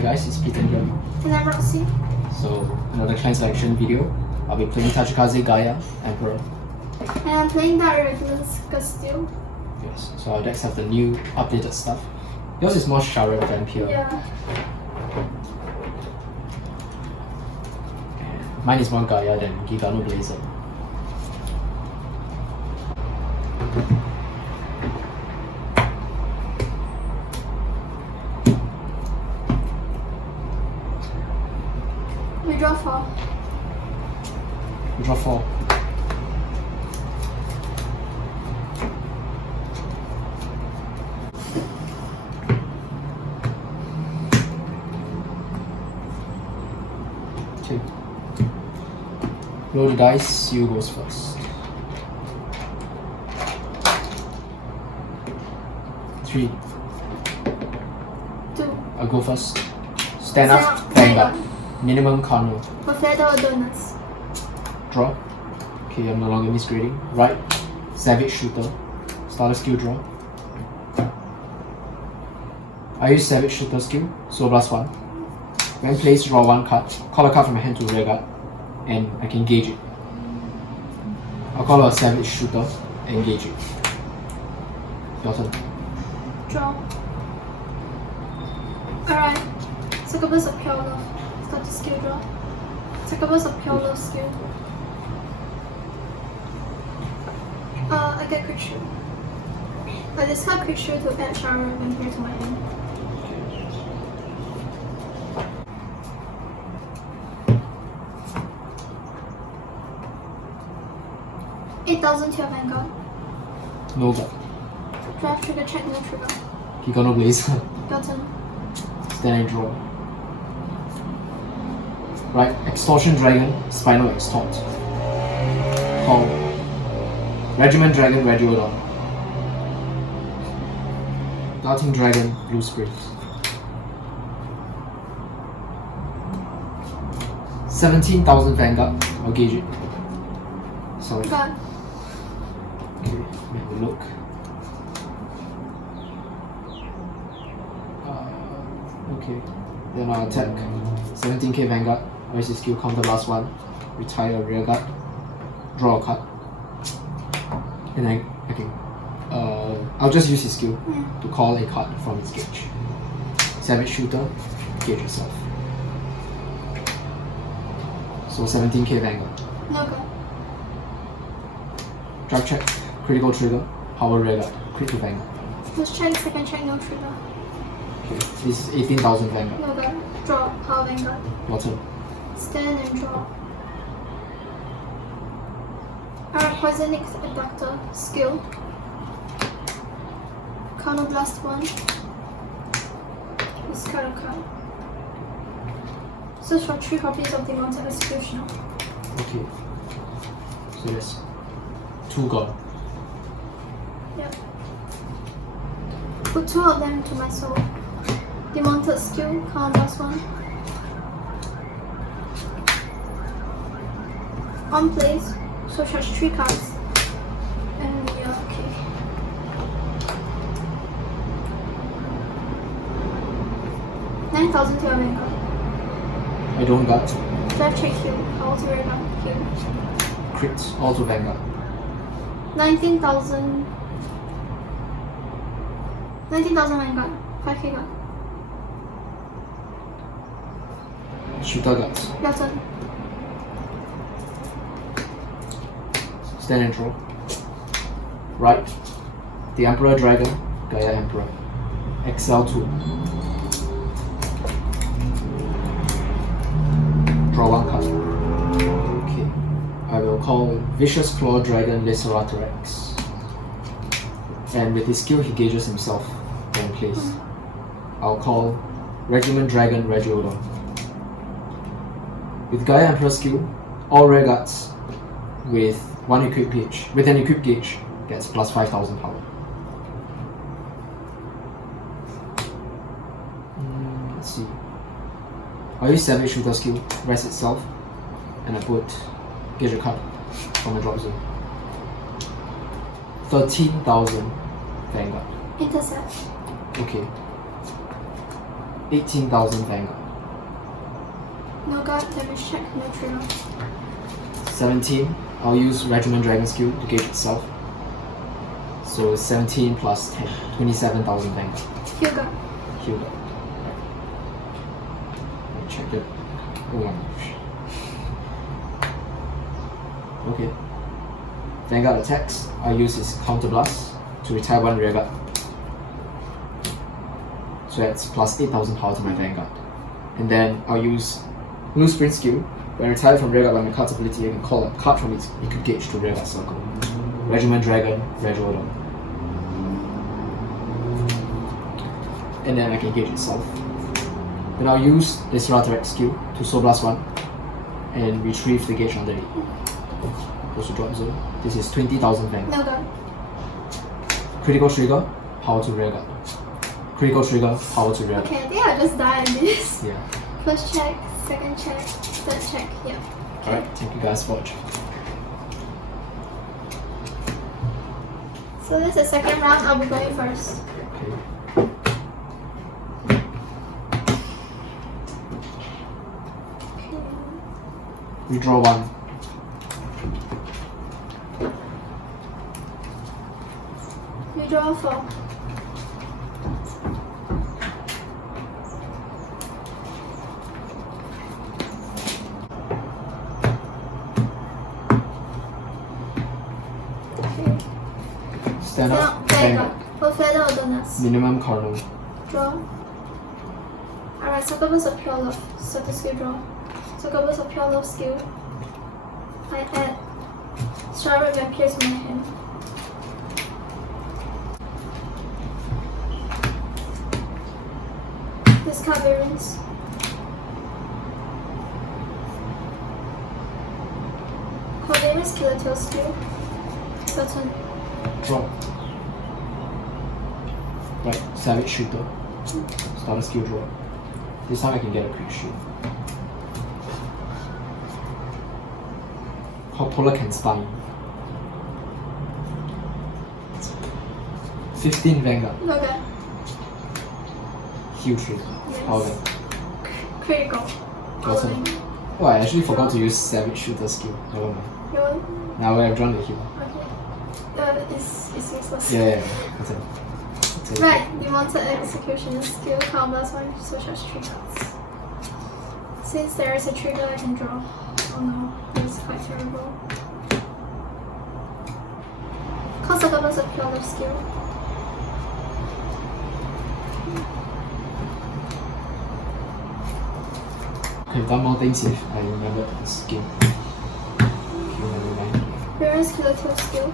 Hi guys, it's Peter here. And I'm Roxy. So, another client selection video. I'll be playing Tachikaze Gaia Emperor. And I'm playing Dark Irregulars still. Yes, so our decks have the new updated stuff. Yours is more Scharhrot Vampir. Yeah. And mine is more Gaia than Gigano Blazer. We draw 4. We draw 4. Okay. Roll the dice, you goes first. 3. 2. I'll go first. Stand up, Vanguard. Minimum Kano. Buffeto Donuts. Draw. Okay, I'm no longer misgrading. Right. Savage Shooter. Starter skill draw. I use Savage Shooter skill, so +1. When placed, draw 1 card. Call a card from my hand to rear guard, and I can engage it. I'll call a Savage Shooter and engage it. Your turn. Draw. Alright. Succubus of Pure Love. Start the skill draw. Succubus of Pure Love skill. I get creature. I discard creature to add Scharhrot Vampir to my hand. $8,000 to your Vanguard. No guard. Draft trigger, check, no trigger. Gigano Blazer. Your turn. Stand and draw. Right, Extortion Dragon, Spinal Extort. Call. Regiment Dragon, Regulars. Darting Dragon, Blue Springs. 17,000 Vanguard, I'll gauge it. Sorry. God. Okay, let me have a look. Okay, then I'll attack. 17k Vanguard. Where's the skill? Counter +1. Retire a rear guard. Draw a card. And I can. I'll just use his skill to call a card from his gauge. Savage Shooter, gauge yourself. So 17k Vanguard. No good. Drive check, critical trigger, power rear guard, critical Vanguard. First check, second check, no trigger. Okay, this is 18,000 Vanguard. No good. Draw, power Vanguard. Your turn. Stand and draw. Alright, Poisonic Abductor skill. Counter blast 1. Discard a card. Search for 3 copies of the Mounted Executioner. Okay. So that's 2 gone. Yep. Put 2 of them to my soul. Demounted skill, counter blast 1. On place, so charge 3 cards. And yeah, okay. $9,000 to your Vanguard. I don't got. Drive check heal, power to rear guard, heal. Crit, also Vanguard. 19,000 Vanguard, 5k guard. Shooter guards. Your turn. Stand and draw. Right. The Emperor Dragon, Gaia Emperor. XL2. Draw 1 card. Okay. I will call Vicious Claw Dragon Lyceratorex. And with his skill, he gauges himself when placed. I'll call Regiment Dragon Regulars. With Gaia Emperor skill, all rear guards with an equipped gauge gets plus 5,000 power. Let's see. I use Savage Shooter skill, rest itself, and I put gauge a card from my drop zone. 13,000 Vanguard. Intercept. Okay. 18,000 Vanguard. No guard, damage check, no trigger. 17. I'll use Regiment Dragon skill to gauge itself. So 17 plus 10, 27,000 Vanguard. Heal guard. Heal that. Right. Check it. Oh my gosh. Okay. Vanguard attacks. I use his counter blast to retire 1 rear guard. So that's plus 8,000 power to my Vanguard. And then I'll use Blueprint skill. When retired from rear guard by my card's ability, I can call a card from its liquid gauge to rear guard circle. Regiment Dragon, Regiment. And then I can gauge itself. Then I'll use this Scharhrot skill to Soul Blast 1 and retrieve the gauge under it. Goes to drop zone. This is 20,000 Vanguard. No guard. Critical trigger, power to rear guard. Critical trigger, power to rear guard. Okay, I think I'll just die in this. Yeah. First check, second check, third check, yeah. Alright, thank you guys for watching. So this is the second round, I'll be going first. Okay. We draw 1. We draw 4. Stand up, No, Vanguard. For feather or donuts. Minimum cardinal. Draw. Alright, Succubus of Pure Love. Second skill draw. Succubus of Pure Love skill. I add Scharhrot Vampir to my hand. Discard variants. Coordinates Killer Tail skill. Button. Draw. Right, Savage Shooter. Start a skill draw. This time I can get a quick shoot. Polar can stun. 15 Vanguard. No guard. Heal 3. Power Yes. Vanguard. Critical. Awesome. Oh, I actually forgot to use Savage Shooter skill. Never mind. Your Now I have drawn the heal. okay. It's useless. Yeah. That's it. That's it. Right, Demonted Execution skill, count plus 1, so charge 3 cards. Since there is a trigger, I can draw. Oh no, this is quite terrible. Cost a couple of Pure Love skill. I've done more things if I remember the skill. If you remember. Various Killer Tail skill.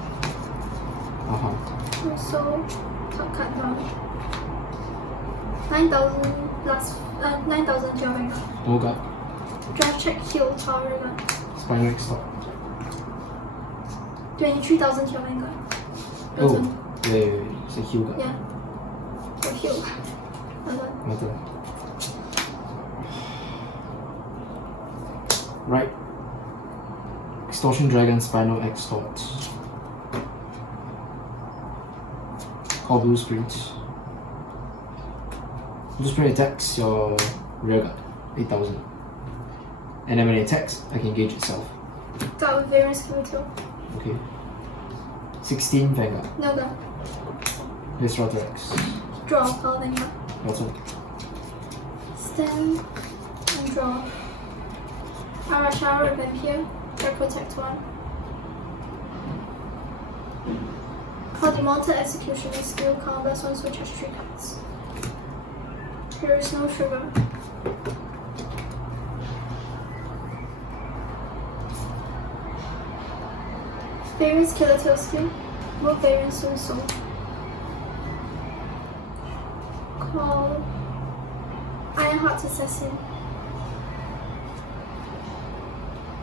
Also, top card down. 9,000 plus 9,000 Pure Vanguard. No guard. Draft check, heal, power gun. Spinal X stop. 23,000 Pure Vanguard. Oh, wait. It's a heal guard. Yeah. Or heal. Another. My turn. Right. Extortion Dragon, Spinal Extort. Call Blueprint. Blueprint attacks your rear guard, 8,000. And then when it attacks, I can engage itself. Got with various skill too. Okay. 16 Vanguard. No gun. This Router X. Draw, power Vanguard. Your turn. Stand and draw. Alright, Scharhrot Vampir. I protect 1. Call Demonted Execution skill, count plus 1, switch as 3 cards. There is no trigger. Various Killer Tail skill. Move variants to the soul. Call Ironheart Assassin.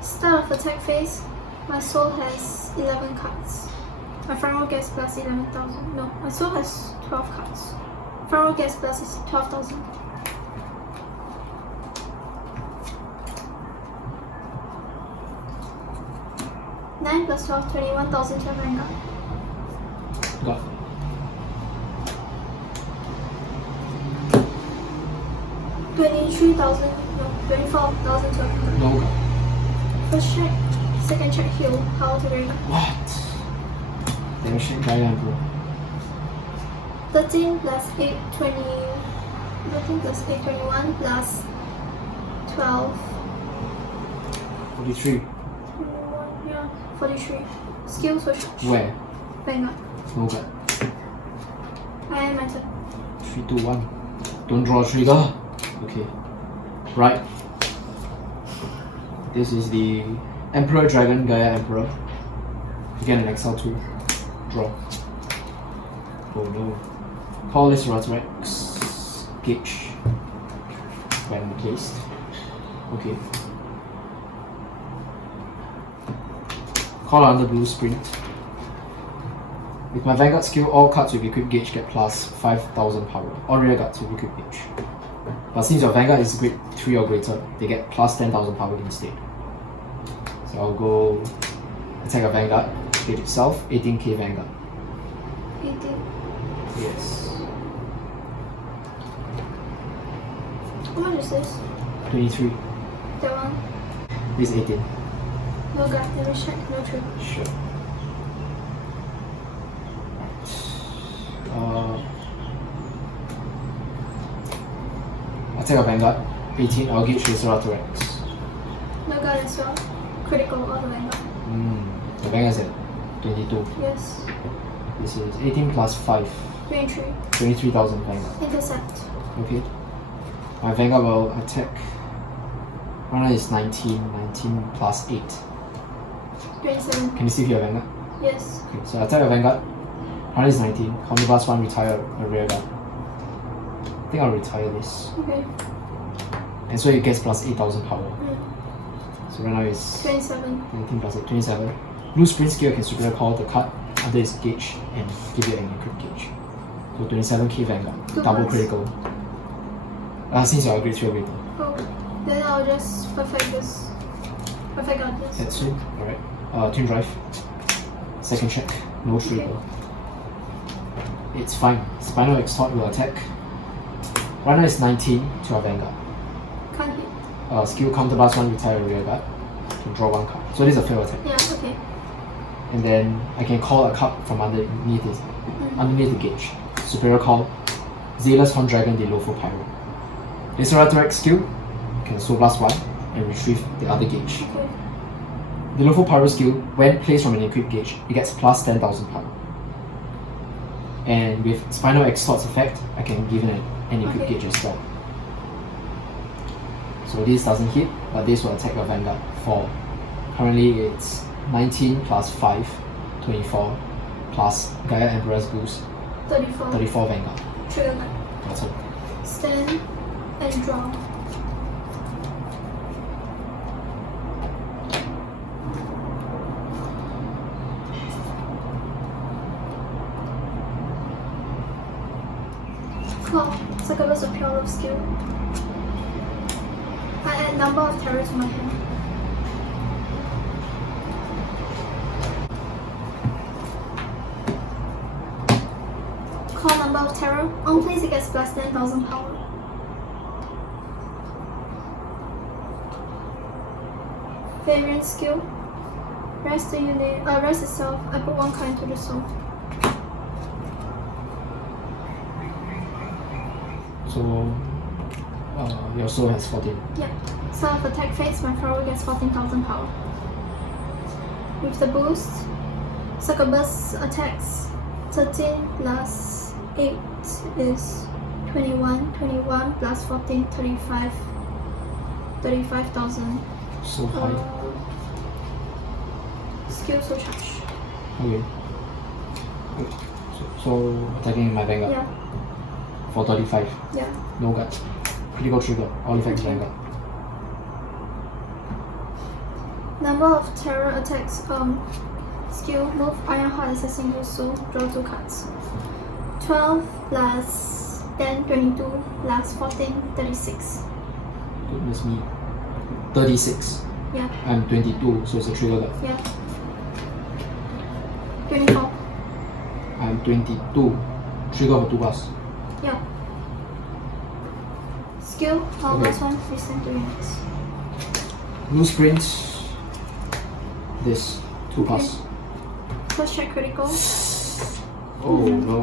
Start of attack phase. My soul has 11 cards. My front row gets plus 11,000. No, my soul has 12 cards. Front row gets plus is 12,000. Nine plus 12, 21,000 to Vanguard. Got. 1 23,000, no, 24,200. No gut. First check, second check, heal, power to Gaia. What? Damage check Gaia Emperor. 13 plus 8, 20. 13 plus 8, 21 plus 12. 43. 21, yeah, 43. Skill switch. Where? Vanguard. No gut. I am my turn. 3, 2, 1. Don't draw a trigger. Okay. Right. This is the Emperor Dragon Gaia Emperor. Again, an XL2. Draw. Oh no. Call this Resurrects Gauge when placed. Okay. Call under Blue Sprint. With my Vanguard skill, all cards with equipped gauge get plus 5,000 power. All rear guards with equipped gauge. But since your Vanguard is grade 3 or greater, they get plus 10,000 power instead. So I'll go attack a Vanguard, gauge itself, 18k Vanguard. 18. Yes. How much is this? 23. That one? This is 18. No gut, damage check, no true. Sure. Attack a Vanguard, 18, I'll gauge Scahrhrot. No gut as well. Critical or the Vanguard. The Vanguard is at 22. Yes. This is 18 plus 5, 23. 23,000 Vanguard. Intercept. Okay. My Vanguard will attack. Right now is 19, 19 plus 8. 27. Can you see here Vanguard? Yes. Okay, so attack a Vanguard. Right now is 19, counter plus 1, retire a rear guard. I think I'll retire this. Okay. And so it gets plus 8,000 power. Mm. So right now it's 27. 19 plus 8, 27. Blue Sprint skill can superior call the card under its gauge and give it an equipped gauge. So 27k Vanguard, Two double plus. critical. Since you're a grade 3 or greater. Oh, then I'll just perfect this. Perfect on this. Setsu, alright. Twin drive. Second check, no trigger. Okay. It's fine. Spinal Extort will attack. Right now it's 19 to our Vanguard. Can't hit. Skill counter plus 1, retire a rear guard. Can draw 1 card. So this is a fail attack. Yeah, okay. And then I can call a card from underneath the gauge. Superior call. Zealous Horn Dragon, the Lofo Pyro. This Resurrect skill can soul plus 1 and retrieve the other gauge. Okay. The Lofo Pyro skill, when placed from an equipped gauge, it gets plus 10,000 power. And with Spinal Extort's effect, I can give it an equipped Okay. gauge as well. So this doesn't hit, but this will attack your Vanguard for, currently it's 19 plus 5, 24, plus Gaia Emperor's boost, 34. 34 Vanguard. Trigger gun. That's all. Stand and draw. Call. Succubus of Pure Love skill. I add number of terror to my hand. Call number of terror. On place it gets plus 10,000 power. Variant skill. Rest the unit. Rest itself. I put 1 card into the soul. So your soul has 14. Yeah. Start of attack phase, my power gets 14,000 power. With the boost, Succubus attacks 13 plus 8 is 21. 21 plus 14, 35. 35,000. So high. Skill surcharge. Okay. So attacking my Vanguard Yeah. for 35. Yeah. No gut. Critical trigger. All effects Okay. Vanguard. Number of terror attacks. Skill move Iron Heart as a single soul. Draw 2 cards. 12 plus 10, 22 plus 14, 36. Goodness me. 36. Yeah. I'm 22, so it's a trigger gut. Yeah. 24. I'm 22. Trigger for 2 plus. Yeah. Skill, Okay. last one, listen to units. Blue sprint. This 2 pass. First check critical. Oh no.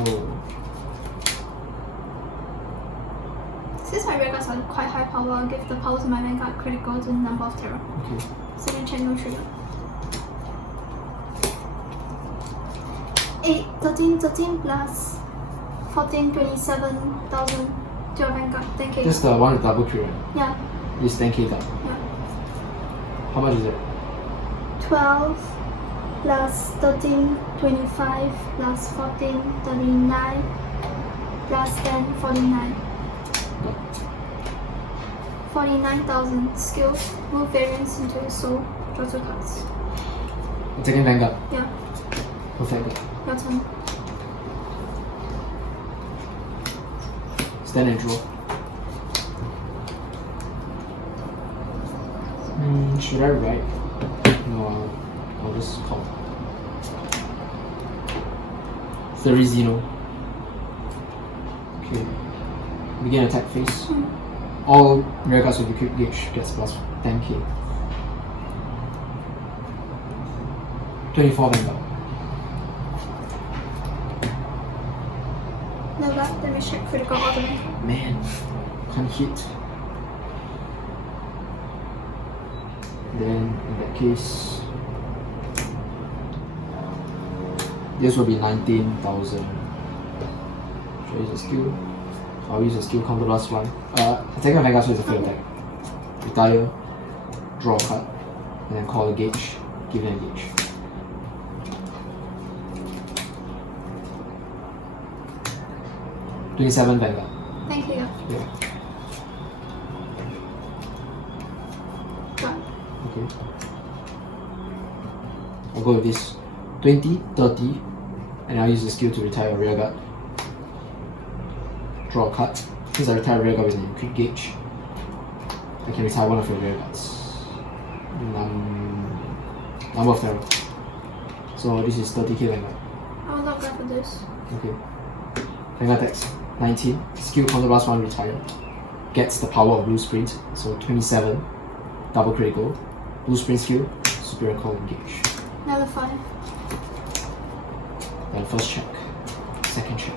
Since my Irregulars are quite high power, I'll give the power to my Vanguard critical to the number of terror. Okay. Second check, no trigger. 13 plus 14, 27,000 to your Vanguard. 10k. This is the one with double crit, right? Yeah, This 10k down. yeah. How much is it? 12 plus 13, 25 plus 14, 39 plus 10, 49. 49,000 skills, move variants into your soul, draw 2 cards. Second Vanguard. Yeah, Perfect. your turn. Stand and draw. Should I write? No, I'll just call. 30 Xeno. Okay. Begin attack phase. All rare cards with equipped gauge gets plus 10k. 24 Vanguard. No that, let me check critical automatic. Man, can't hit. Then in that case, this will be 19,000. Should I use a skill? I'll use a skill counter plus 1. Attack on Vanguard, so it's a fail attack. Retire, draw a card, and then call a gauge, give it a gauge. $27 Vanguard. Thank you. Yeah. Done. Okay. I'll go with this. 20, 30, and I'll use the skill to retire a rear guard. Draw a card. Since I retire a rear guard with an equipped gauge, I can retire one of your rear guards. Number of terror. So this is 30k Vanguard. I will not go for this. Okay. Vanguard attacks. 19. Skill counter plus 1 retire. Gets the power of blue sprint. So 27. Double critical. Blue sprint skill. Superior call engage. Nullify. Then first check. Second check.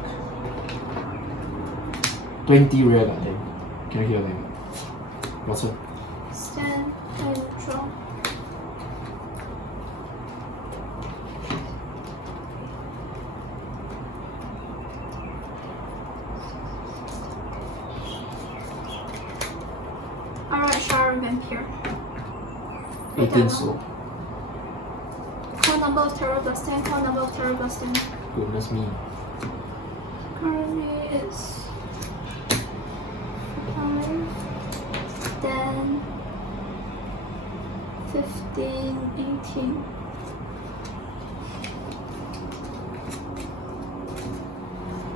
20 rear guard then. Can I hear them? What's up? Stand, I will draw. Alright, Scharhrot Vampir. 18 so. Call number of terror plus 10, call number of terror plus 10. Goodness me. Currently it's 5, 10, 15, 18.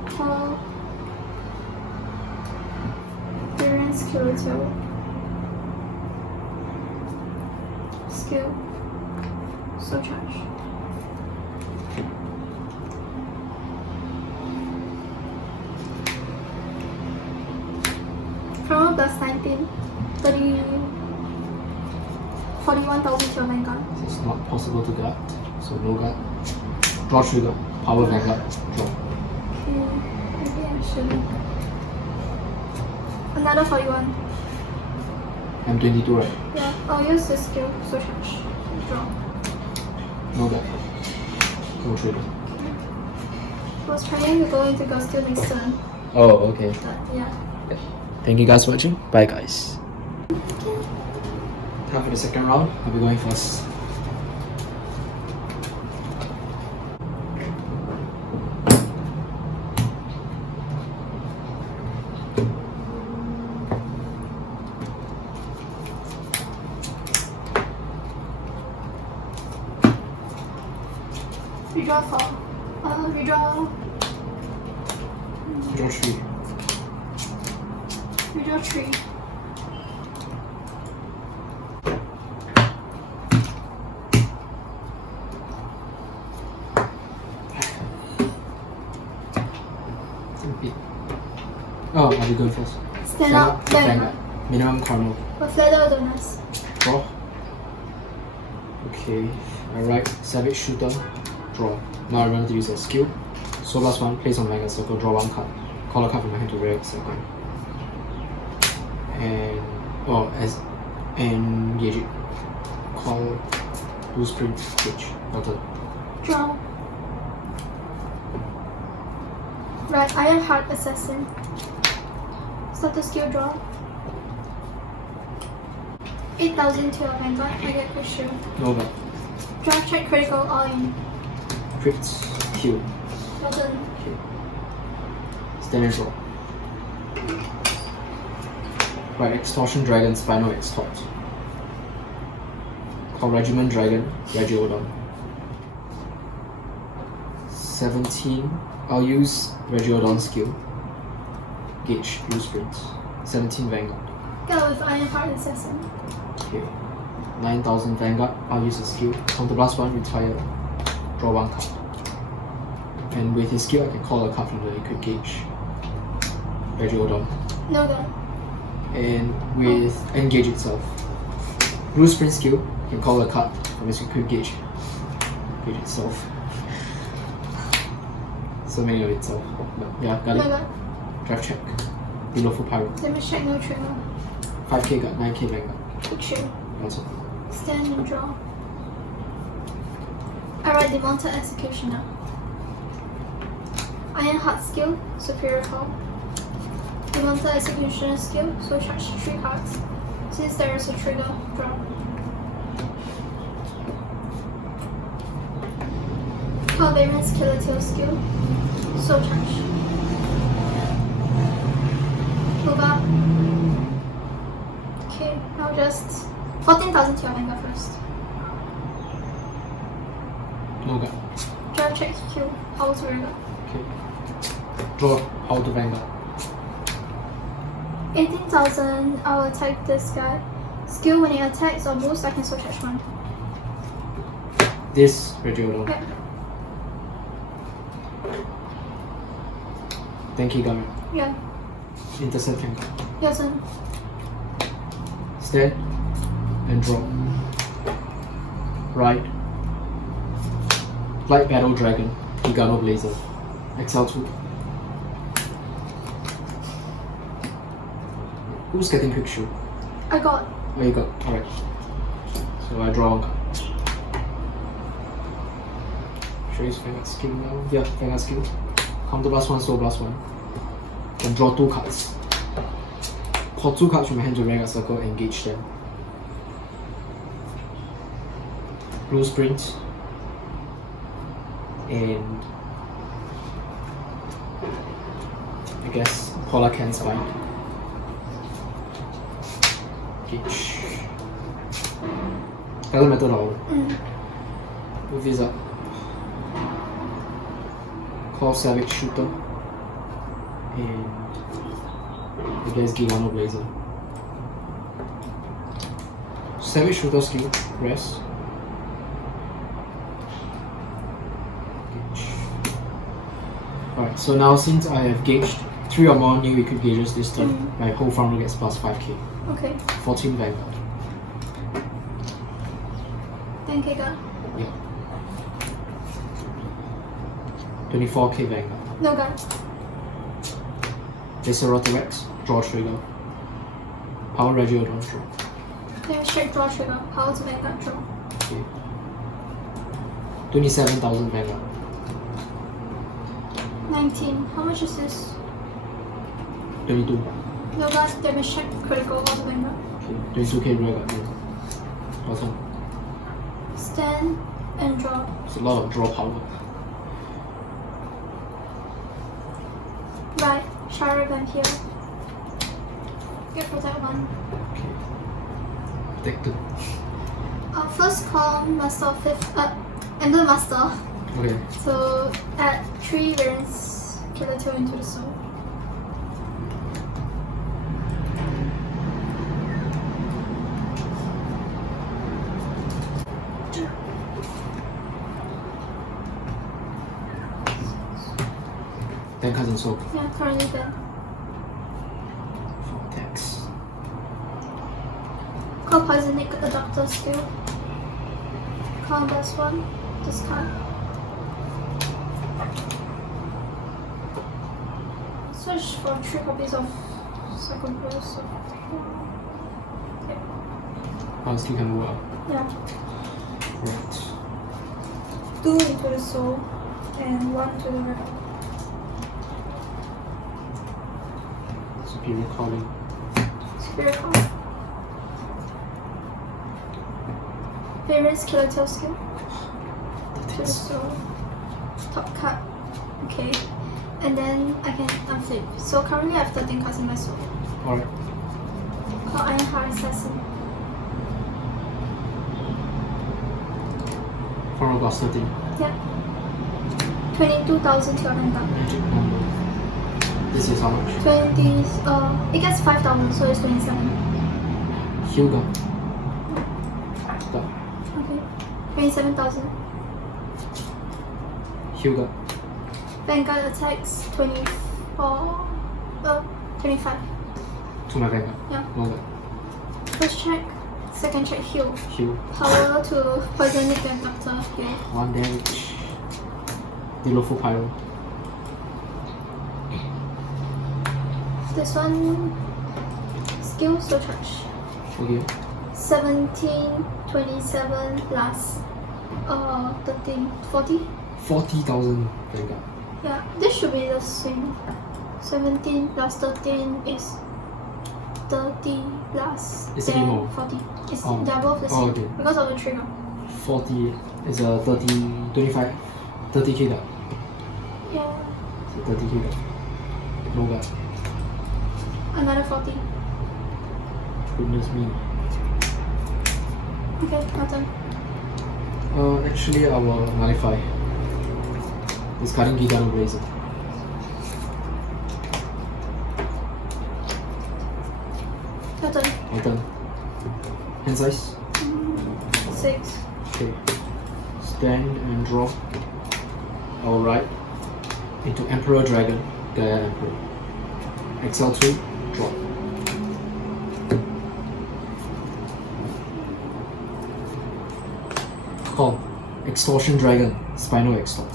Call variance curator. Skill. So charge. From plus 19, 30, 41,000 to your Vanguard. It's not possible to guard. So no guard. Draw trigger. Power Vanguard. Draw. Maybe I shouldn't. Another 41. I'm 22 right? Yeah, I'll use this skill. So charge. Draw. No guard. No trigger. I was trying to go into Ghost Skill next turn, Oh, okay. but yeah. Thank you guys for watching. Bye guys. Time for the second round. I'll be going first. Redraw 4. Redraw. Draw 3. Redraw 3. Oh, I'll be going first. Stand up, Vanguard. Minimum card move. With leather donors. Draw. Okay. Alright. Savage Shooter. Draw. Now I remember to use a skill. So last one, place on Vanguard circle, draw one card. Call a card from my hand to rear circle. And engage it. Call Blueprint Gauge. Button. Draw. Right, Ironheart Assassin. Start the skill draw. 8,000 to your Vanguard. I get quick shield. No but. Draw check critical all in. Crit. Heal. Button. Okay. Stand and draw. Right, Extortion Dragon, Spinal Extort. Call Regiment Dragon, Regiodon. 17. I'll use Regiodon skill. Gauge, Blueprint. 17 Vanguard. Go with Ironheart Assassin. Okay. 9,000 Vanguard. I'll use a skill. Counterblast 1, retire. Draw one card. And with his skill, I can call a card from the equipped gauge. Regiodon. No go. And with engage itself. Blueprint skill, you can call a card from its equipped gauge. Gauge itself. So many of itself. But yeah, got No it. go. Drive check. Below full pyro. Damage check, no trigger. 5k got 9k Vanguard. Quick shield. That's all. Stand and draw. Alright, Demonta Executioner. Ironheart skill, Superior Call. Demonta Executioner skill, so charge 3 cards. Since there is a trigger, draw. Call Vampir's Killer Tail skill, so charge. Move up. Okay, now just 14,000 to your Vanguard first. No got. Draw check Q, Howl to Regal. Okay. Draw. How to Vanguard. 18,000, I will attack this guy. Skill when it attacks or boosts, I can still charge 1. This Regiodon. Yep. Thank you, Gaia. Yeah. Intercept Vanguard. Your turn. Stand and draw. Right. Light Battle Dragon, Gigano Blazer. Excel 2. Who's getting quick shoot? I got. Oh, you got. Alright. So I draw one card. Should I use Vanguard skill now? Yeah, Vanguard skill. Counter blast 1, soul blast 1. Then draw 2 cards. Call 2 cards from my hand to Vanguard circle, engage them. Blueprint. And I guess Polar Can's Bind. Gauge. Doesn't matter at all. Move this up. Call Savage Shooter. And I guess Gigano Blazer. Savage Shooter skill, rest. Alright, so now since I have gauged 3 or more new equipped gauges this turn, my whole front row gets plus 5k. Okay. 14 Vanguard. Then K got. Yeah. 24k Vanguard. No gun. Scahrhrot Rex, draw trigger. Power Regiodon, draw. Then straight draw trigger. Power to Vanguard draw. Okay. 27,000 Vanguard. 19. How much is this? 22. No gun. Damage check critical all to Vanguard. Okay. 22k Vanguard. Yeah. Awesome. Stand and draw. It's a lot of draw power. Right. Scharhrot Vampir. Get protect 1. Okay. Take 2. First call Master of 5th. Emblem Master. Okay. So add 3 variants Killer Tail into the soul. Then cousin soul. Yeah, currently dead. Call Poisonic Adapter skill. Combat 1. Discard. Switch for 3 copies of Cycle Burst. Our skill can move up. Yeah. Right. 2 into the soul and 1 to the record. Superior calling. Spirit call. Favorite skeletal skill. To the soul. Top card. Okay. And then I can unflip. So currently I have 13 cards in my soul. Alright. Call Ironheart Assassin. Farmer Blast 13. Yep. 22,000 to your handgun. Magic number. This is how much? 20. It gets 5,000, so it's 27. Hugo. Done. Okay. 27,000. Hugo. Vanguard attacks 24. 25. To my Vanguard. Yeah. Over. First check. Second check heal. Heal. Power to Poisonic and Doctor heal. 1 damage. Deal full pyro. This one. Skill so charge. Okay. 17, 27 plus 13, 40. 40,000 Vanguard. Yeah, this should be the same. 17 plus 13 is 30 plus It's a bit more. 40. It's Oh. they're both the same Oh, okay. because of the trigger. 40 is a 30, 25, 30k down. Yeah, So 30k down. No guard. another 40. Goodness me. Okay, my turn. Actually I will nullify. Discarding Gigano Blazer. Your turn. My turn. Hand size. 6. Okay. Stand and draw. Alright. Into Emperor Dragon. Gaia Emperor. XL2. Draw. Call. Extortion Dragon. Spinal Extort.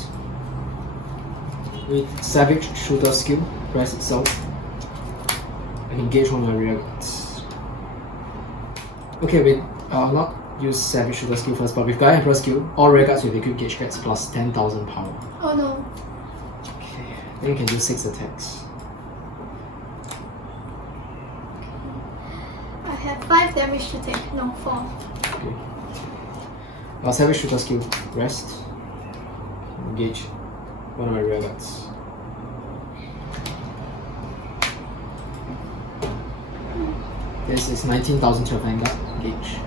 With Savage Shooter skill, press itself. I can gauge one of my rear guards. Okay, wait. I'll not use Savage Shooter skill first, but with Gaia Emperor skill, all rear guards with equipped gauge gets plus 10,000 power. Oh no. Okay, then you can do 6 attacks. I have 5 damage to take. No, 4. Okay. Savage Shooter skill, rest. Engage one of my rear guards. This is 19,000 to a Vanguard. Engage.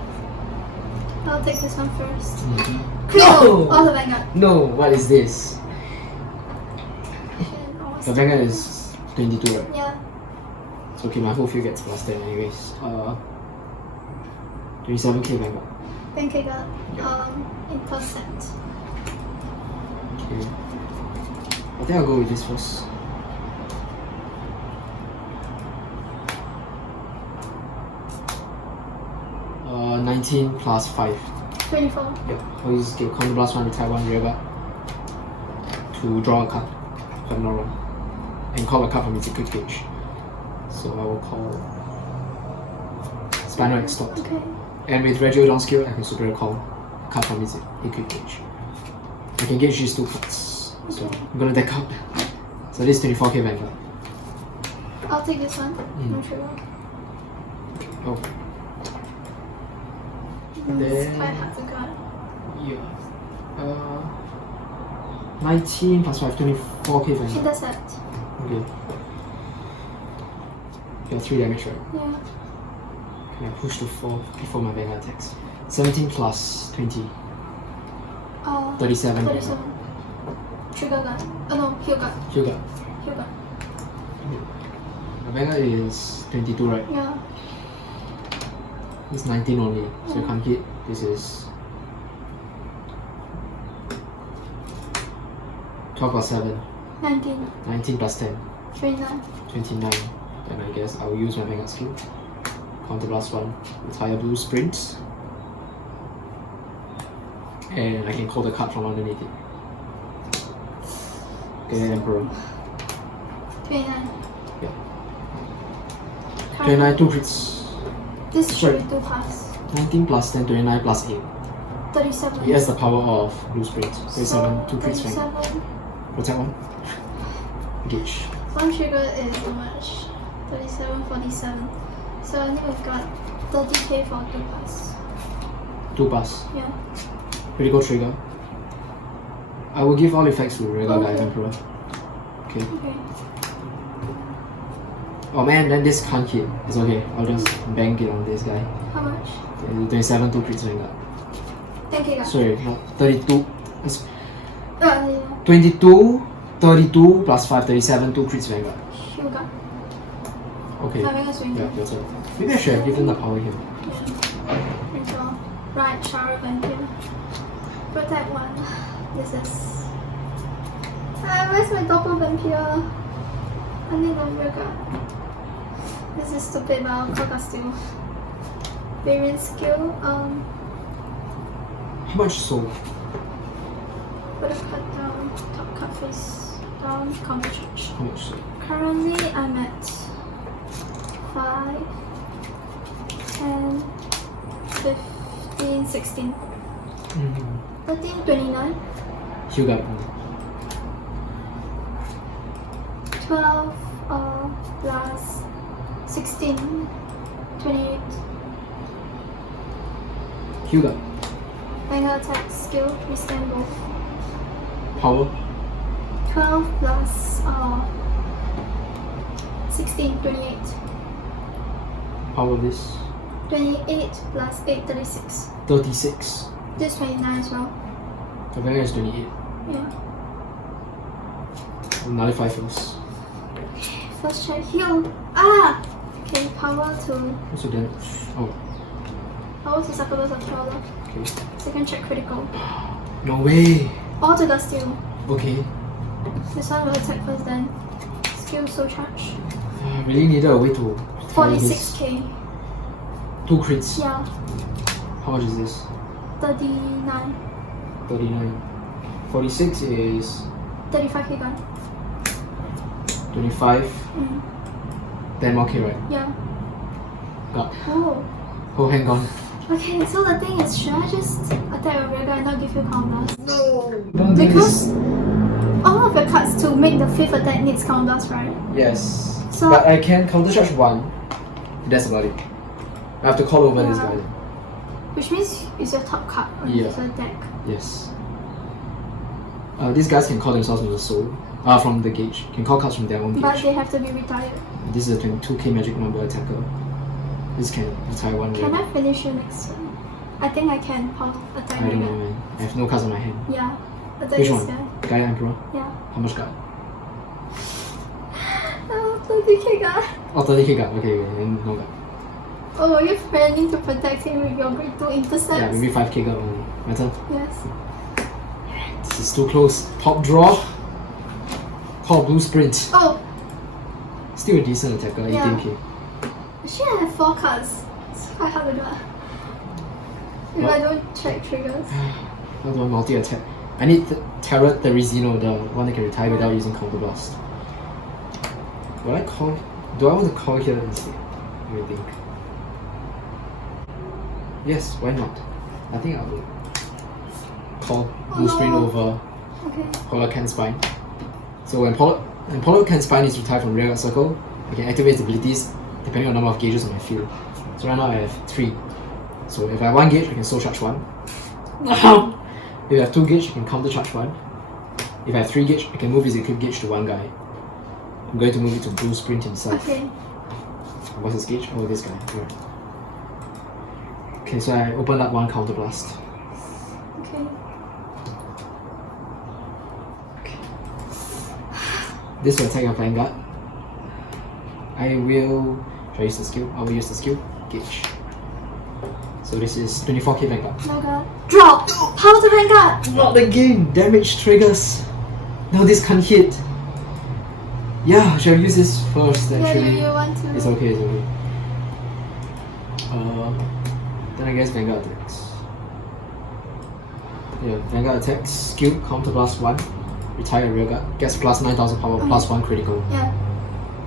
I'll take this one first. Mm-hmm. Critical! No! All the Vanguard. No, what is this? And all The Vanguard is 22, right? Yeah. It's okay, my whole field gets plus 10 anyways. 27k Vanguard. Vanguard. Yeah. Intercept. Okay. I think I'll go with this first. Uh, 19 plus 5. 24. Yep. I'll use skill. Counter blast 1, retire 1 rear guard. To draw a card. If I'm not wrong. And call a card from its equipped gauge. So I will call Spinal Extort. Okay. And with Regio down skill, I can super call a card from its equipped gauge. I can gauge these 2 cards. So I'm gonna deck out. So this is 24k Vanguard. I'll take this one. No trigger. Oh, It's Then- quite hard to guard. yeah. 19 plus 5, 24k Vanguard. Intercept. Okay. You have 3 damage, right? Yeah. Can I push to 4 before my Vanguard attacks? 17 plus 20. 37. 37. Trigger gun. Oh no, heal gun. Heal guard. Heal gun. My Vanguard is 22, right? Yeah. It's 19 only, so you can't hit. This is 12 plus 7. 19. 19 plus 10. 29. 29. Then I guess I'll use my Vanguard skill. Counterblast 1, retire blue sprint. And I can call the card from underneath it. Gaia Emperor. 29. Yeah. 29, 2 crits. This Sorry. should be 2 pass. 19 plus 10, 29 plus 8. 37. He has the power of blue sprint. 37, So, 2 crits Vanguard. 37. Protect 1. Gauge. One trigger is how much? 37, 47. So I think we've got 30k for 2 pass. 2 pass. Yeah. Critical trigger. I will give all effects to regular Okay. Gaia Emperor. Okay. Okay. Oh man, then this can't hit. It's okay. I'll just bank it on this guy. How much? 27, 2 crits Vanguard. 10k. Sorry, not 32. It's Yeah. 22, 32 plus 5, 37, 2 crits Vanguard. Sugar. Okay. My Vanguard's doing Yeah, good. your turn. Maybe I should have given the power here. Yeah. And so, right, Scharhrot Vampir. Protect 1. This is. Where's my double Vampir? I need a Yoga. This is stupid, but I'll call still. Variant skill. How much soul? Put a cut down, top cut face down, combo charge. How much soul? Currently, I'm at 5, 10, 15, 16, 13, 29, Heal up. 12, plus 16, 28. Heal up. Vanguard attack skill, withstand both. Power. 12 plus 16, 28. Power this. 28 plus 8, 36. 36. This is 29 as well. The Vanguard is 28. Yeah. Nullify first. First check heal. Ah! Okay, power to What's the damage? Oh, succubus of Trawler. okay. Second check critical. No way. All to steal. Okay. This one will attack first then. Skill soul charge. I really needed a way to fire this. 46k. 2 crits. Yeah. How much is this? 39. 39. 46 is 35k gun. 25. Mm. 10 more K, right? Yeah. Got. Oh. Oh, hang on. Okay, so the thing is, should I just attack a rear guy and not give you counters? No! Don't do Because this. all of your cards to make the 5th attack needs counters, right? Yes. So- but I can counter charge 1. That's about it. I have to call over this Yeah. guy then. Which means it's your top card on Yeah. the deck. Yes. These guys can call themselves from the soul. From the gauge. Can call cards from their own But gauge. they have to be retired. This is a 22k magic number attacker. This can retire 1 Can red. I finish you next turn? I think I can pause attack I don't know, again. man. I have no cards on my hand. Yeah. Attack Which this one? guy. Gaia Emperor? Yeah. How much card? Oh, 30k guy. Oh, 30k card. Okay, then no card. Oh, you're planning to protect him with your grade 2 intercepts? Yeah, maybe 5k card only. My turn. Yes. This is too close. Top draw. Call blue sprint. Oh, Still a decent attacker, Yeah. 18k. actually I have 4 cards. It's quite hard to do. If What? I don't check triggers. How do I multi-attack? I need Terra Terizino, the one that can retire without using Counter Blast. Will I call? Do I want to call here instead? Let me think. Yes, why not? I think I will call blue sprint no. over Okay. Polar Can Spine. So when Polar Can Spine is retired from rearguard circle, I can activate its abilities depending on the number of gauges on my field. So right now I have 3. So if I have 1 gauge, I can soul charge 1. If I have 2 gauge, I can counter charge 1. If I have 3 gauge, I can move his equipped gauge to 1 guy. I'm going to move it to blue sprint himself. Okay. What's his gauge? Oh, this guy. Here. Okay, so I opened up 1 counter blast. Okay. This will attack your Vanguard. I will. Should I use the skill? I will use the skill. Gauge. So this is 24k Vanguard. No god. Drop! Power to Vanguard! Not again! Damage triggers! No, this can't hit. Yeah, shall I use this first Yeah, actually? you want to. It's okay, it's okay. Then I guess Vanguard attacks. Yeah, Vanguard attacks, skill, counter blast 1, retire rearguard, gets plus 9000 power, plus 1 critical. Yeah.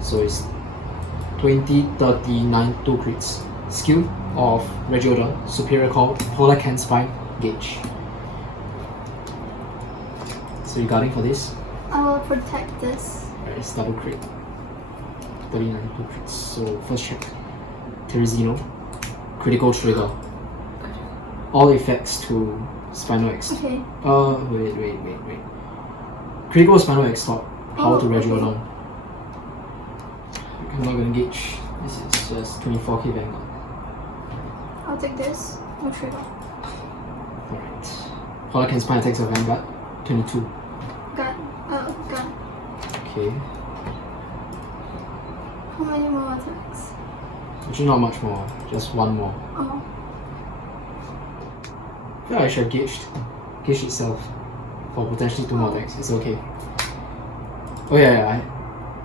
So it's 20, 39, 2 crits. Skill of Regular, Superior Call, Polar Can Spine, Gauge. So you're guarding for this? I will protect this. Alright, it's double crit. 39, 2 crits. So first check. Terizino, critical trigger. All effects to Spinal X. Okay. Wait. Critical Spinal X stop. Power to Regular. okay. I'm not gonna engage. This is just 24k Vanguard. I'll take this. No trigger. Alright. Polar Can Spine attacks of Vanguard. 22. Got. Okay. How many more attacks? Actually not much more. Just one more. Oh. I feel like I should have gauged itself for potentially 2 more attacks. It's okay. Oh yeah.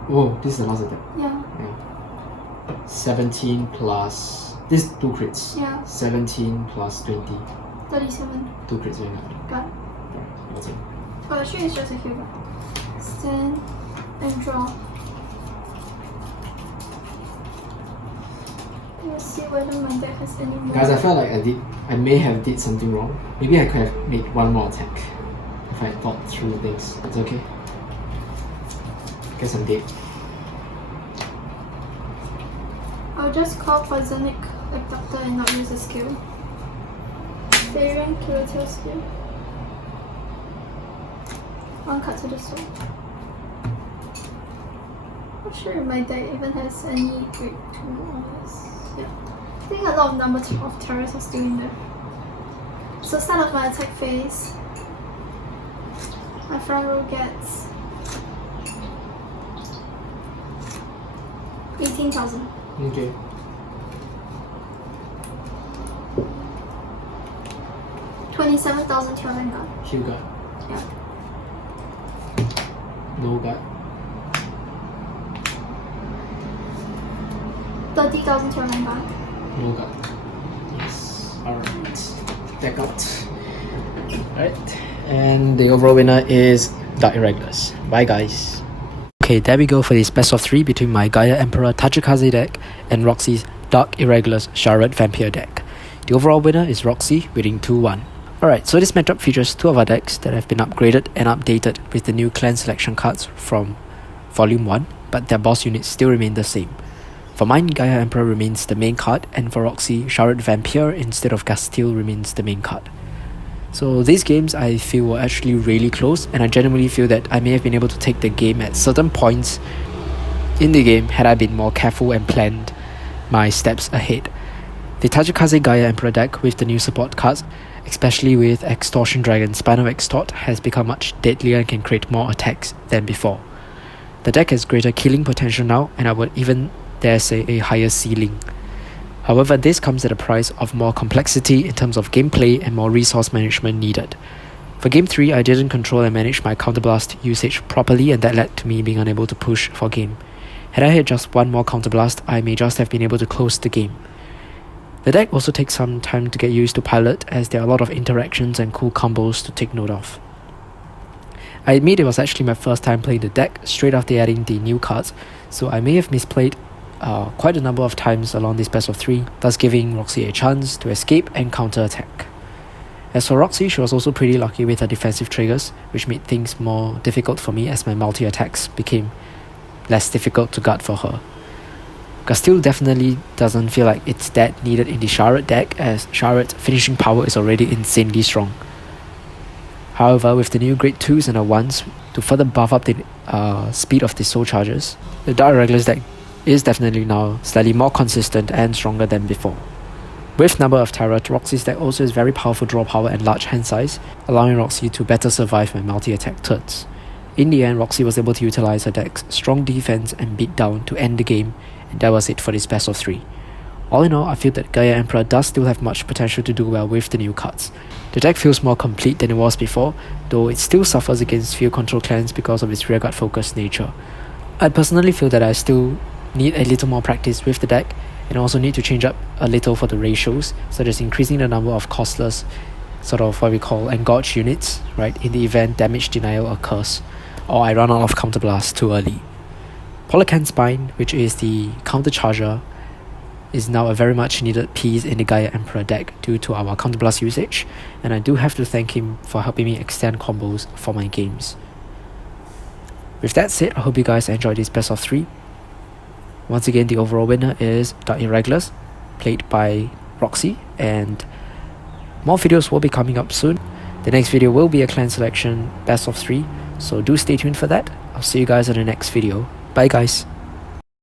Whoa, this is the last attack. Yeah. 17 plus... This is 2 crits. Yeah. 17 plus 20. 37. 2 crits right now. Got. Alright, that's it. Oh, the tree is just a cube. Stand and draw. Let's see whether my deck has any more. Guys, I felt like I may have did something wrong. Maybe I could have made 1 more attack if I thought through things. It's okay. Guess I'm dead. I'll just call Poisonic Abductor and not use a skill. Variant Killer Tail skill. 1 card to the soul. Not sure if my deck even has any grade 2 on this. Yeah. I think a lot of number of terrors are still in there. So start of my attack phase. My front row gets 18,000. Okay. $27,000 to your Vanguard. Heal guard. Yeah. No guard. 30,000 to your Vanguard. No guard. Yes. Alright. Deck out. Alright. And the overall winner is Dark Irregulars. Bye guys. Okay, there we go for this best of 3 between my Gaia Emperor Tachikaze deck and Roxy's Dark Irregulars Scharhrot Vampir deck. The overall winner is Roxy, winning 2-1. Alright, so this matchup features 2 of our decks that have been upgraded and updated with the new clan selection cards from Volume 1, but their boss units still remain the same. For mine, Gaia Emperor remains the main card, and for Roxy, Scharhrot Vampir instead of Castile remains the main card. So these games I feel were actually really close, and I genuinely feel that I may have been able to take the game at certain points in the game had I been more careful and planned my steps ahead. The Tachikaze Gaia Emperor deck with the new support cards, especially with Extortion Dragon Spinal Extort, has become much deadlier and can create more attacks than before. The deck has greater killing potential now, and I would even dare say a higher ceiling. However, this comes at a price of more complexity in terms of gameplay and more resource management needed. For Game 3, I didn't control and manage my counterblast usage properly, and that led to me being unable to push for game. Had I had just 1 more counterblast, I may just have been able to close the game. The deck also takes some time to get used to pilot, as there are a lot of interactions and cool combos to take note of. I admit it was actually my first time playing the deck straight after adding the new cards, so I may have misplayed quite a number of times along this best of 3, thus giving Roxy a chance to escape and counter-attack. As for Roxy, she was also pretty lucky with her defensive triggers, which made things more difficult for me as my multi-attacks became less difficult to guard for her. Castile definitely doesn't feel like it's that needed in the Scharhrot deck, as Scharhrot's finishing power is already insanely strong. However, with the new grade 2s and a 1s to further buff up the speed of the soul charges, the Dark Irregulars deck is definitely now slightly more consistent and stronger than before. With Number of Terror, Roxy's deck also has very powerful draw power and large hand size, allowing Roxy to better survive my multi-attack turns. In the end, Roxy was able to utilize her deck's strong defense and beat down to end the game, and that was it for this best of 3. All in all, I feel that Gaia Emperor does still have much potential to do well with the new cards. The deck feels more complete than it was before, though it still suffers against field control clans because of its rearguard focused nature. I personally feel that I still need a little more practice with the deck, and also need to change up a little for the ratios, such as increasing the number of costless, sort of what we call engorged units, right, in the event damage denial occurs, or I run out of counterblast too early. Polycan Spine, which is the countercharger, is now a very much needed piece in the Gaia Emperor deck due to our counterblast usage, and I do have to thank him for helping me extend combos for my games. With that said, I hope you guys enjoyed this best of 3. Once again, the overall winner is Dark Irregulars, played by Roxy, and more videos will be coming up soon. The next video will be a clan selection best of 3, so do stay tuned for that. I'll see you guys in the next video. Bye guys.